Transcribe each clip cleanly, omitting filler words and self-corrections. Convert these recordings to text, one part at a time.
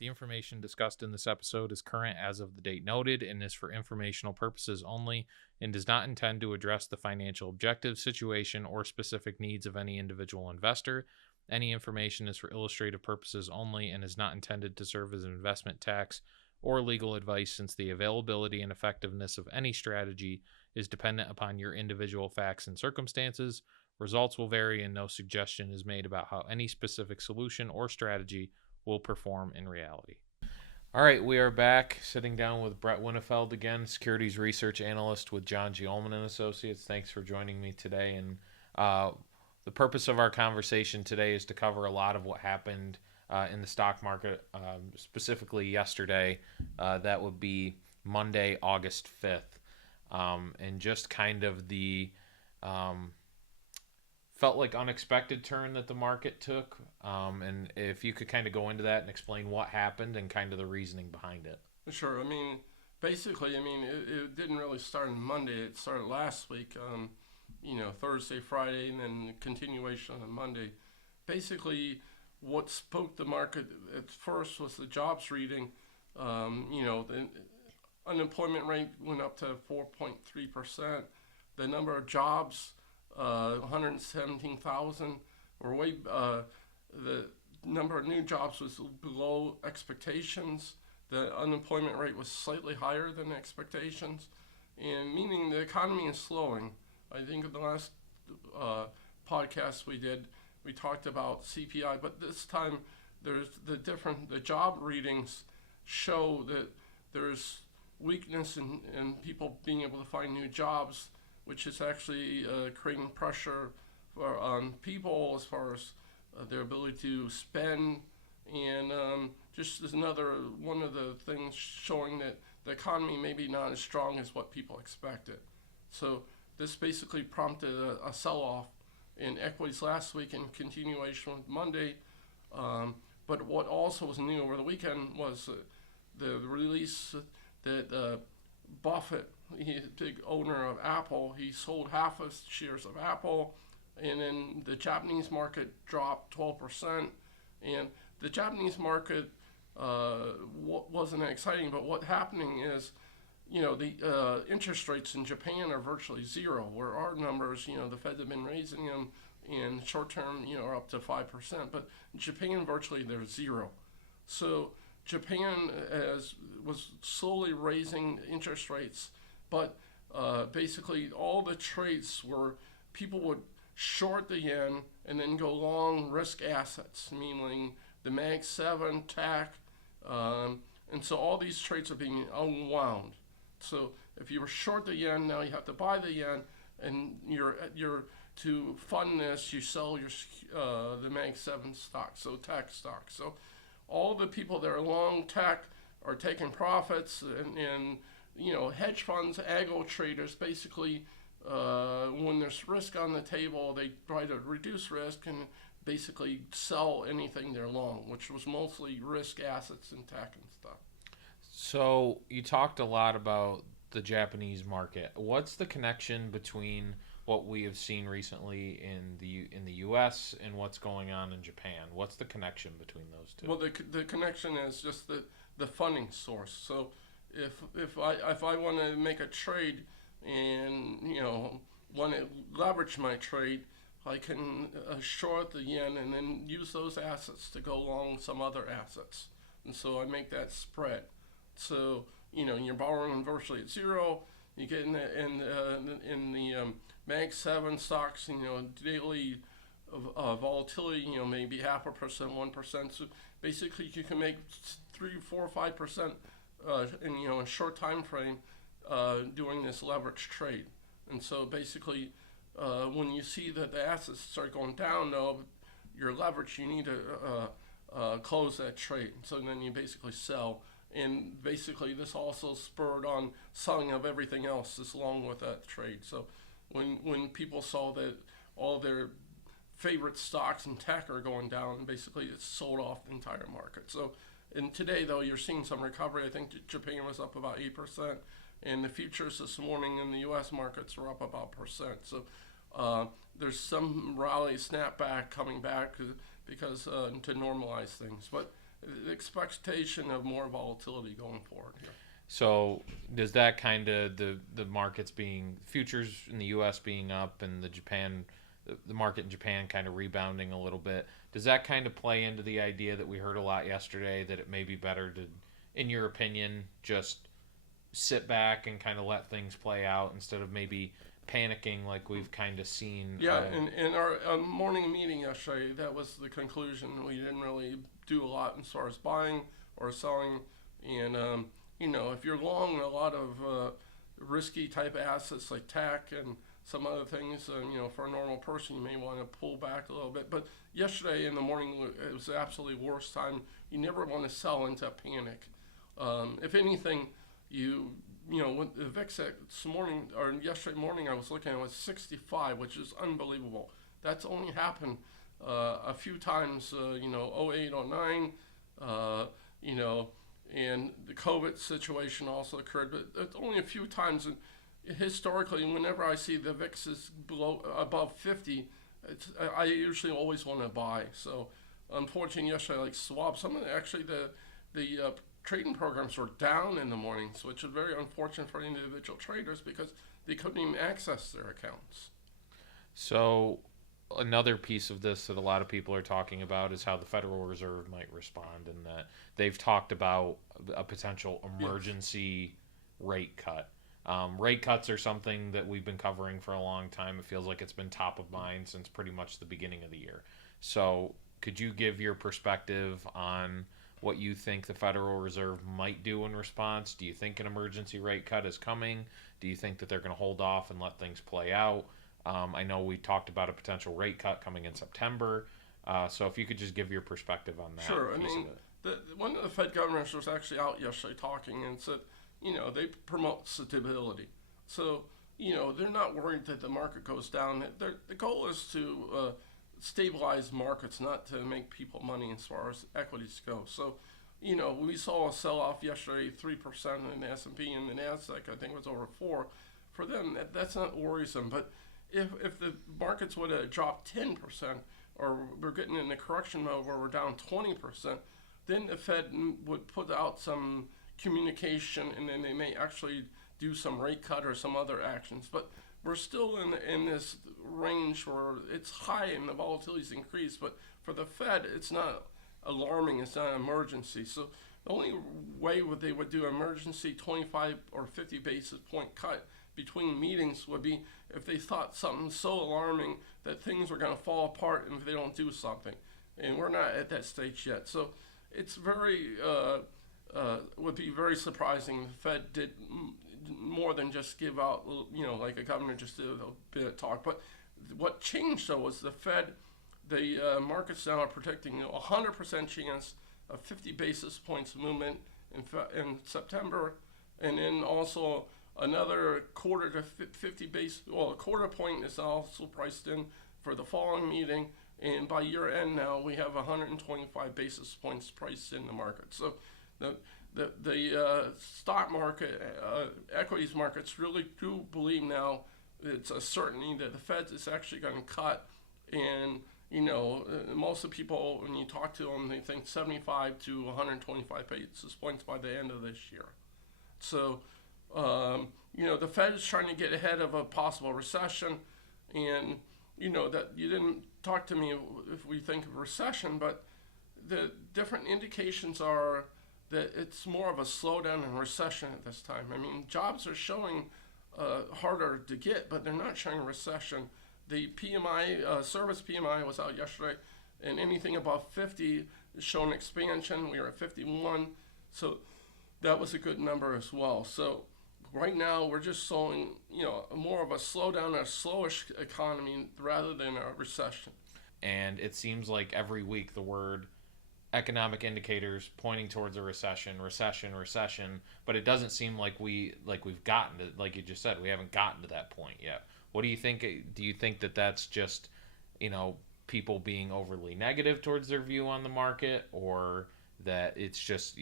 The information discussed in this episode is current as of the date noted and is for informational purposes only and does not intend to address the financial objectives, situation, or specific needs of any individual investor. Any information is for illustrative purposes only and is not intended to serve as an investment tax or legal advice, since the availability and effectiveness of any strategy is dependent upon your individual facts and circumstances. Results will vary, and no suggestion is made about how any specific solution or strategy will perform in reality. All right, we are back sitting down with Brett Winnefeld again, Securities Research Analyst with Ullman Associates. Thanks for joining me today. And the purpose of our conversation today is to cover a lot of what happened in the stock market, specifically yesterday. That would be Monday, August 5th. And just kind of the felt like unexpected turn that the market took. And if you could kind of go into that and explain what happened and kind of the reasoning behind it. Sure. Basically, it didn't really start on Monday. It started last week, Thursday, Friday, and then continuation on Monday. Basically, what spoke the market at first was the jobs reading. The unemployment rate went up to 4.3%. The number of jobs, 117,000, the number of new jobs was below expectations. The unemployment rate was slightly higher than expectations, and meaning the economy is slowing. I think in the last podcast we did, we talked about CPI, but this time there's the job readings show that there's weakness in people being able to find new jobs, which is actually creating pressure on people as far as their ability to spend, and just as another one of the things showing that the economy may be not as strong as what people expected. So this basically prompted a sell-off in equities last week and continuation with Monday. But what also was new over the weekend was the release that Buffett, he's a big owner of Apple, he sold half his shares of Apple, and then the Japanese market dropped 12%. And the Japanese market wasn't exciting, but what's happening is, the interest rates in Japan are virtually zero, where our numbers, the Fed have been raising them in short term, are up to 5%, but in Japan, virtually they're zero. So Japan was slowly raising interest rates, but basically all the trades were people would short the yen and then go long risk assets, meaning the Mag 7, TAC, and so all these trades are being unwound. So if you were short the yen, now you have to buy the yen, and you're to fund this, you sell your the Mag 7 stock, so tech stock. So all the people that are long tech are taking profits, and hedge funds, agro traders, basically when there's risk on the table, they try to reduce risk and basically sell anything they're long, which was mostly risk assets and tech and stuff. So you talked a lot about the Japanese market. What's the connection between what we have seen recently in the U.S. and what's going on in Japan? What's the connection between those two? Well, the connection is just the funding source. So if I want to make a trade and want to leverage my trade, I can short the yen and then use those assets to go long some other assets, and so I make that spread. So you're borrowing virtually at zero. You get in the Mag 7 stocks, daily volatility, maybe 0.5%, 1%. So basically, you can make 3, 4, 5% in a short time frame doing this leverage trade. And so basically, when you see that the assets start going down, though, your leverage, you need to close that trade. So then you basically sell. And basically, this also spurred on selling of everything else that's along with that trade. So when people saw that all their favorite stocks and tech are going down, basically it sold off the entire market. So and today, though, you're seeing some recovery. I think Japan was up about 8%, and the futures this morning in the U.S. markets are up about percent. So there's some rally snapback coming back because to normalize things. But the expectation of more volatility going forward here. So does that kind of the markets being futures in the U.S. being up and the market in Japan kind of rebounding a little bit, does that kind of play into the idea that we heard a lot yesterday that it may be better to, in your opinion, just sit back and kind of let things play out instead of maybe panicking like we've kind of seen? Yeah, in our morning meeting yesterday, that was the conclusion. We didn't really do a lot as far as buying or selling, and if you're long a lot of risky type assets like tech and some other things, for a normal person, you may want to pull back a little bit. But yesterday in the morning, it was the absolutely worst time. You never want to sell into panic. If anything, when the VIX this morning or yesterday morning, I was looking at it was 65, which is unbelievable. That's only happened a few times, 08, 09, and the COVID situation also occurred, but it's only a few times. And historically, whenever I see the VIX is above 50, I usually always want to buy. So, unfortunately, yesterday, like swap, the trading programs were down in the mornings, which is very unfortunate for individual traders because they couldn't even access their accounts. So another piece of this that a lot of people are talking about is how the Federal Reserve might respond, and that they've talked about a potential emergency rate cut. Rate cuts are something that we've been covering for a long time. It feels like it's been top of mind since pretty much the beginning of the year. So could you give your perspective on what you think the Federal Reserve might do in response? Do you think an emergency rate cut is coming? Do you think that they're going to hold off and let things play out? I know we talked about a potential rate cut coming in September. So if you could just give your perspective on that. Sure. One of the Fed governors was actually out yesterday talking and said, they promote stability. So, they're not worried that the market goes down. The goal is to stabilize markets, not to make people money as far as equities go. So, we saw a sell-off yesterday, 3% in the S&P, and the NASDAQ, I think, was over 4%. For them, that's not worrisome. But if the markets would have dropped 10%, or we're getting in a correction mode where we're down 20%, then the Fed would put out some communication, and then they may actually do some rate cut or some other actions. But we're still in this range where it's high and the volatility's increased. But for the Fed, it's not alarming. It's not an emergency. So the only way they would do an emergency 25 or 50 basis point cut between meetings would be if they thought something so alarming that things were going to fall apart and if they don't do something. And we're not at that stage yet. So it's would be very surprising if the Fed did more than just give out, like a governor just did a bit of talk. But what changed, though, was the Fed, the markets now are predicting a 100% chance of 50 basis points movement in September, and then also another quarter to 50 a quarter point is also priced in for the following meeting, and by year end now we have 125 basis points priced in the market. So the stock market, equities markets really do believe now it's a certainty that the Fed is actually going to cut, and most of the people, when you talk to them, they think 75 to 125 basis points by the end of this year. So the Fed is trying to get ahead of a possible recession, and that you didn't talk to me if we think of recession, but the different indications are that it's more of a slowdown and recession at this time. I mean, jobs are showing harder to get, but they're not showing a recession. The PMI, service PMI was out yesterday, and anything above 50 is showing expansion. We are at 51, so that was a good number as well. So right now we're just showing, more of a slowdown, a slowish economy rather than a recession. And it seems like every week the word economic indicators pointing towards a recession, but it doesn't seem like we've gotten to, like you just said, we haven't gotten to that point yet. What do you think? Do you think that that's just, people being overly negative towards their view on the market, or that it's just,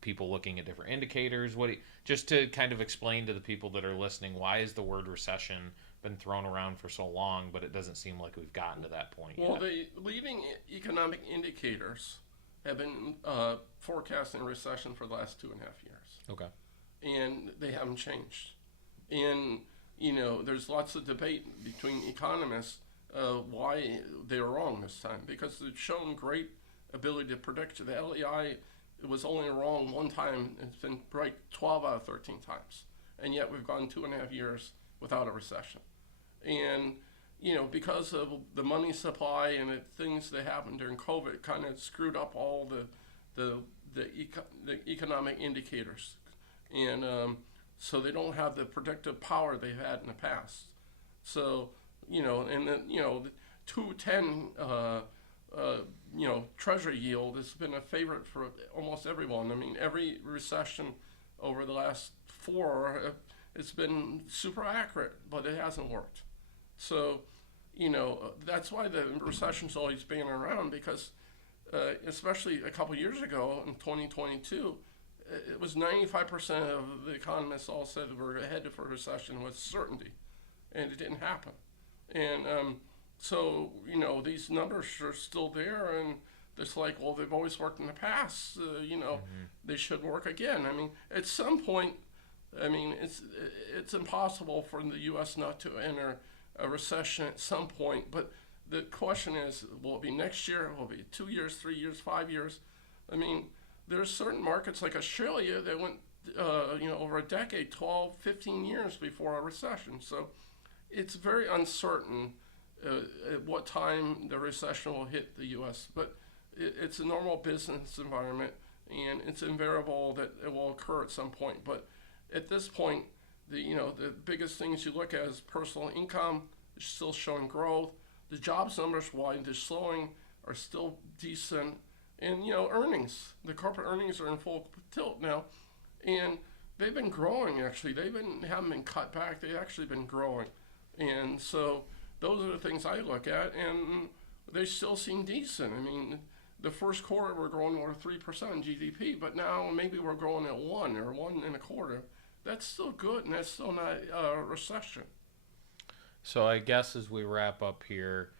people looking at different indicators? Just to kind of explain to the people that are listening, why is the word recession been thrown around for so long, but it doesn't seem like we've gotten to that point yet? Well, the leading economic indicators have been forecasting a recession for the last 2.5 years. Okay. And they haven't changed. And, there's lots of debate between economists why they were wrong this time, because they've shown great ability to predict. The LEI was only wrong one time. It's been right 12 out of 13 times. And yet we've gone 2.5 years without a recession. And, because of the money supply and things that happened during COVID kind of screwed up all the economic indicators. And so they don't have the predictive power they've had in the past. So, and then, the 2.10, Treasury yield has been a favorite for almost everyone. I mean, every recession over the last 4, it's been super accurate, but it hasn't worked. So, that's why the recession's always been around, because especially a couple years ago in 2022, it was 95% of the economists all said we're headed for a recession with certainty, and it didn't happen. And so, these numbers are still there, and it's like, well, they've always worked in the past, they should work again. I mean, at some point, it's impossible for the U.S. not to enter a recession at some point, but the question is, will it be next year? Will it be 2 years, 3 years, 5 years? I mean, there's certain markets like Australia that went, over a decade, 12, 15 years before a recession. So it's very uncertain at what time the recession will hit the U.S., but it's a normal business environment, and it's invariable that it will occur at some point. But at this point, the biggest things you look at is personal income is still showing growth. The jobs numbers, while they're slowing, are still decent. And, earnings, the corporate earnings are in full tilt now. And they've been growing, actually. Haven't been cut back. They've actually been growing. And so those are the things I look at, and they still seem decent. I mean, the first quarter we're growing over 3% GDP, but now maybe we're growing at 1 or 1.25. That's still good, and that's still not a recession. So I guess as we wrap up here,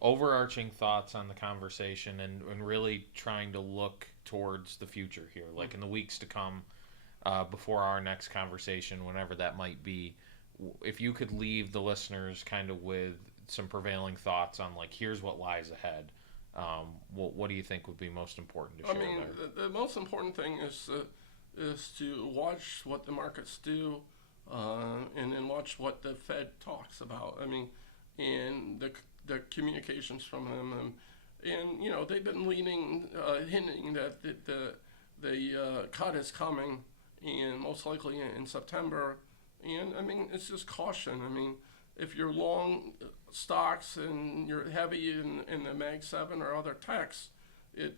overarching thoughts on the conversation and really trying to look towards the future here, like in the weeks to come, before our next conversation, whenever that might be, if you could leave the listeners kind of with some prevailing thoughts on, like, here's what lies ahead, what do you think would be most important to share there? The most important thing is to watch what the markets do, and then watch what the Fed talks about. I mean, and the communications from them, and they've been hinting that the cut is coming, and most likely in September. And it's just caution. If you're long stocks and you're heavy in the Mag 7 or other techs,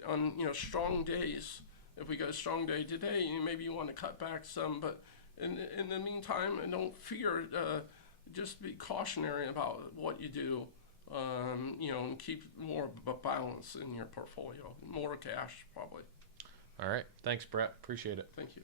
on strong days, if we got a strong day today, maybe you want to cut back some, but in the meantime, don't fear. Just be cautionary about what you do, and keep more balance in your portfolio, more cash probably. All right. Thanks, Brett. Appreciate it. Thank you.